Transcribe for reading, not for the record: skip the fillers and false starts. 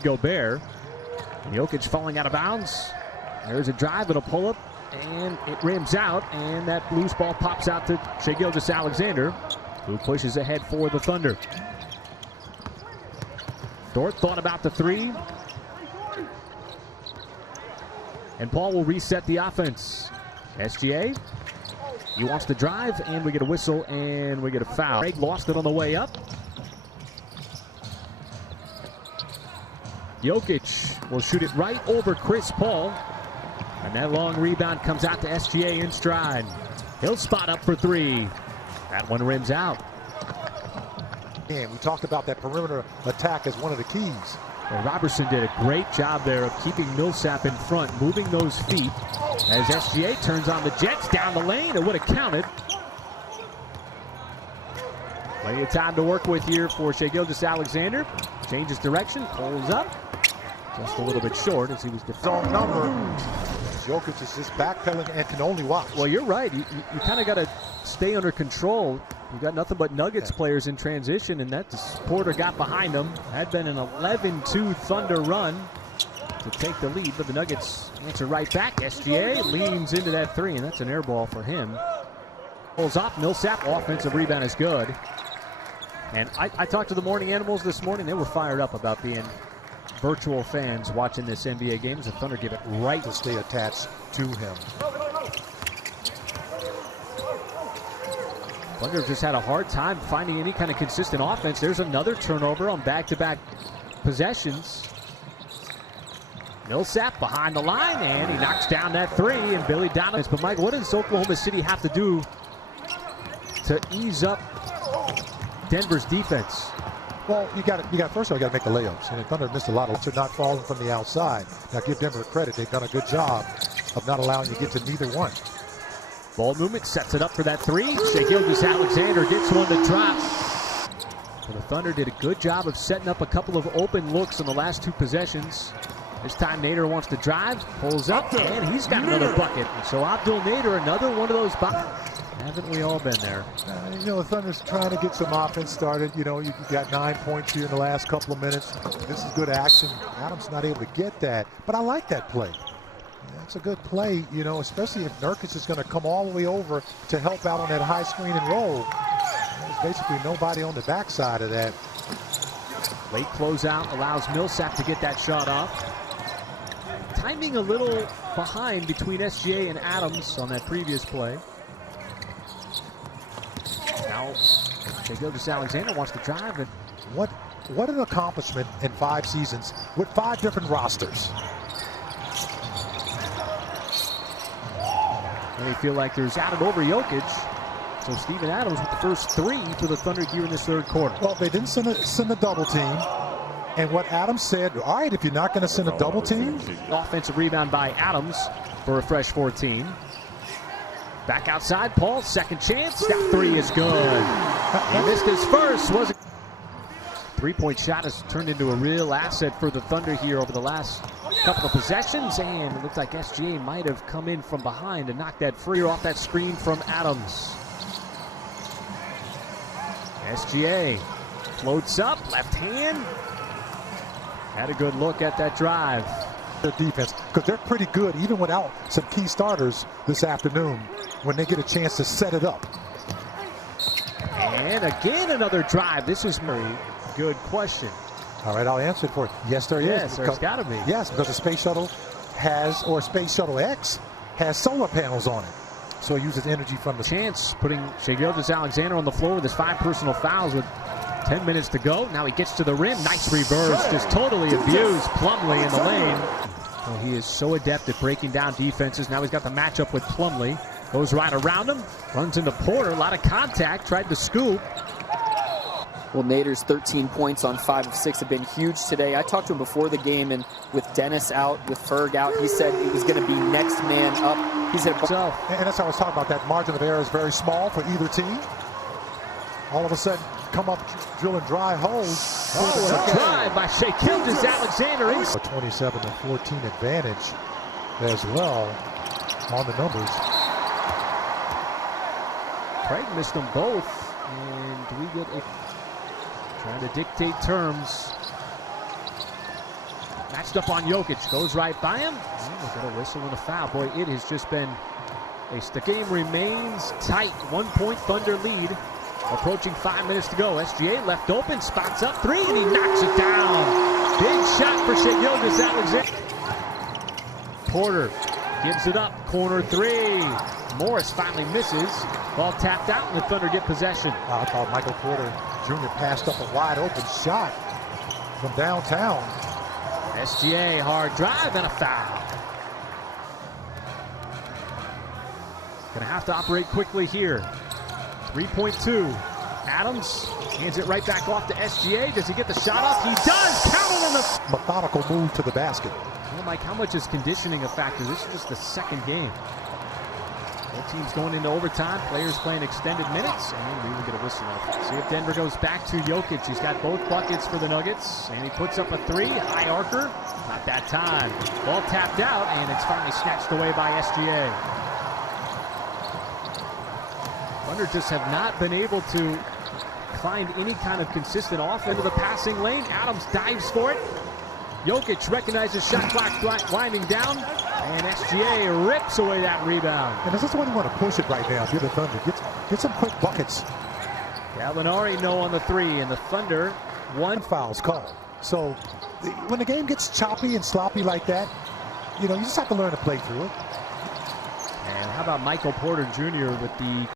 Gobert. Jokic falling out of bounds. There's a drive, it'll pull up, and it rims out, and that loose ball pops out to Shai Gilgeous-Alexander, who pushes ahead for the Thunder. Dort thought about the three. And Paul will reset the offense. SGA, he wants to drive, and we get a whistle, and we get a foul. Craig lost it on the way up. Jokic will shoot it right over Chris Paul. And that long rebound comes out to SGA in stride. He'll spot up for three. That one rims out. And we talked about that perimeter attack as one of the keys. Well, Robertson did a great job there of keeping Millsap in front, moving those feet. As SGA turns on the Jets down the lane, it would have counted. Plenty of time to work with here for Shai Gilgeous-Alexander. Changes direction, pulls up. Just a little bit short as he was defending. Number. Jokic is just backpedaling and can only watch. Well, you're right. You kind of got to stay under control. You got nothing but Nuggets players in transition, and that Porter got behind him. Had been an 11-2 Thunder run to take the lead, but the Nuggets answer right back. SGA leans into that three, and that's an air ball for him. Pulls off. Millsap, offensive rebound is good. And I talked to the Morning Animals this morning. They were fired up about being virtual fans watching this NBA game. The Thunder give it right to stay attached to him. Thunder just had a hard time finding any kind of consistent offense. There's another turnover on back-to-back possessions. Millsap behind the line, and he knocks down that three, and Billy Donovan. But Mike, what does Oklahoma City have to do to ease up Denver's defense? Well, you got first of all, you got to make the layups. And the Thunder missed a lot of. They're not falling from the outside. Now, give Denver credit; they've done a good job of not allowing you to get to neither one. Ball movement sets it up for that three. Shai Gilgeous-Alexander gets one to drop. So the Thunder did a good job of setting up a couple of open looks in the last two possessions. This time Nader wants to drive, pulls up, and he's got another bucket. So Abdul Nader, another one of those buckets. Haven't we all been there? The Thunder's trying to get some offense started. You got 9 points here in the last couple of minutes. This is good action. Adams not able to get that, but I like that play. That's a good play, especially if Nurkic is going to come all the way over to help out on that high screen and roll. There's basically nobody on the backside of that. Late closeout allows Millsap to get that shot off. Timing a little behind between SGA and Adams on that previous play. Now, Shai Gilgeous-Alexander wants to drive. And what an accomplishment in 5 seasons with 5 different rosters. They feel like there's out and over Jokic. So Steven Adams with the first 3 for the Thunder here in this third quarter. Well, they didn't send a double team. And what Adams said, all right, if you're not going to send a double team. Offensive rebound by Adams for a fresh 14. Back outside, Paul, second chance. That three is good. He missed his first. Three-point shot has turned into a real asset for the Thunder here over the last couple of possessions. And it looks like SGA might have come in from behind and knocked that free off that screen from Adams. SGA floats up, left hand. Had a good look at that drive. Their defense, because they're pretty good even without some key starters this afternoon when they get a chance to set it up. And again another drive. This is a good question. All right, I'll answer it for you. Yes, there is. Yes, there's got to be. Yes, because the Space Shuttle has, or Space Shuttle X has solar panels on it. So it uses energy from the chance, putting Shai Gilgeous-Alexander on the floor with his 5 personal fouls with 10 minutes to go. Now he gets to the rim. Nice reverse. Just totally abused Plumlee in the lane. Well, he is so adept at breaking down defenses. Now he's got the matchup with Plumlee. Goes right around him. Runs into Porter. A lot of contact. Tried to scoop. Well, Nader's 13 points on 5 of 6 have been huge today. I talked to him before the game, and with Dennis out, with Ferg out, he said it was going to be next man up. He said, and that's how I was talking about. That margin of error is very small for either team. All of a sudden, come up, drilling dry holes. A drive by Shai Gilgeous-Alexander. A 27-14 advantage as well on the numbers. Craig missed them both, and we get a trying to dictate terms. Matched up on Jokic. Goes right by him. We'll get a whistle and a foul. Boy, it has just been the game remains tight. 1 point Thunder lead. Approaching 5 minutes to go. SGA left open. Spots up three, and he knocks it down. Big shot for Shai Gilgeous-Alexander. Porter gives it up. Corner three. Morris finally misses. Ball tapped out, and the Thunder get possession. I thought Michael Porter Jr. passed up a wide open shot from downtown. SGA, hard drive, and a foul. Gonna have to operate quickly here. 3.2. Adams hands it right back off to SGA. Does he get the shot up? He does! Count it in the... Methodical move to the basket. Well, Mike, how much is conditioning a factor? This is just the second game. Both teams going into overtime. Players playing extended minutes. And we will get a whistle off. See if Denver goes back to Jokic. He's got both buckets for the Nuggets. And he puts up a three. High arcer. Not that time. Ball tapped out, and it's finally snatched away by SGA. Thunder just have not been able to find any kind of consistent offense into the passing lane. Adams dives for it. Jokic recognizes shot clock winding down, and SGA rips away that rebound. And this is the one you want to push it right now. If you're the Thunder, get some quick buckets. Gallinari no on the three, and the Thunder one fouls called. So when the game gets choppy and sloppy like that, you just have to learn to play through it. And how about Michael Porter Jr. with the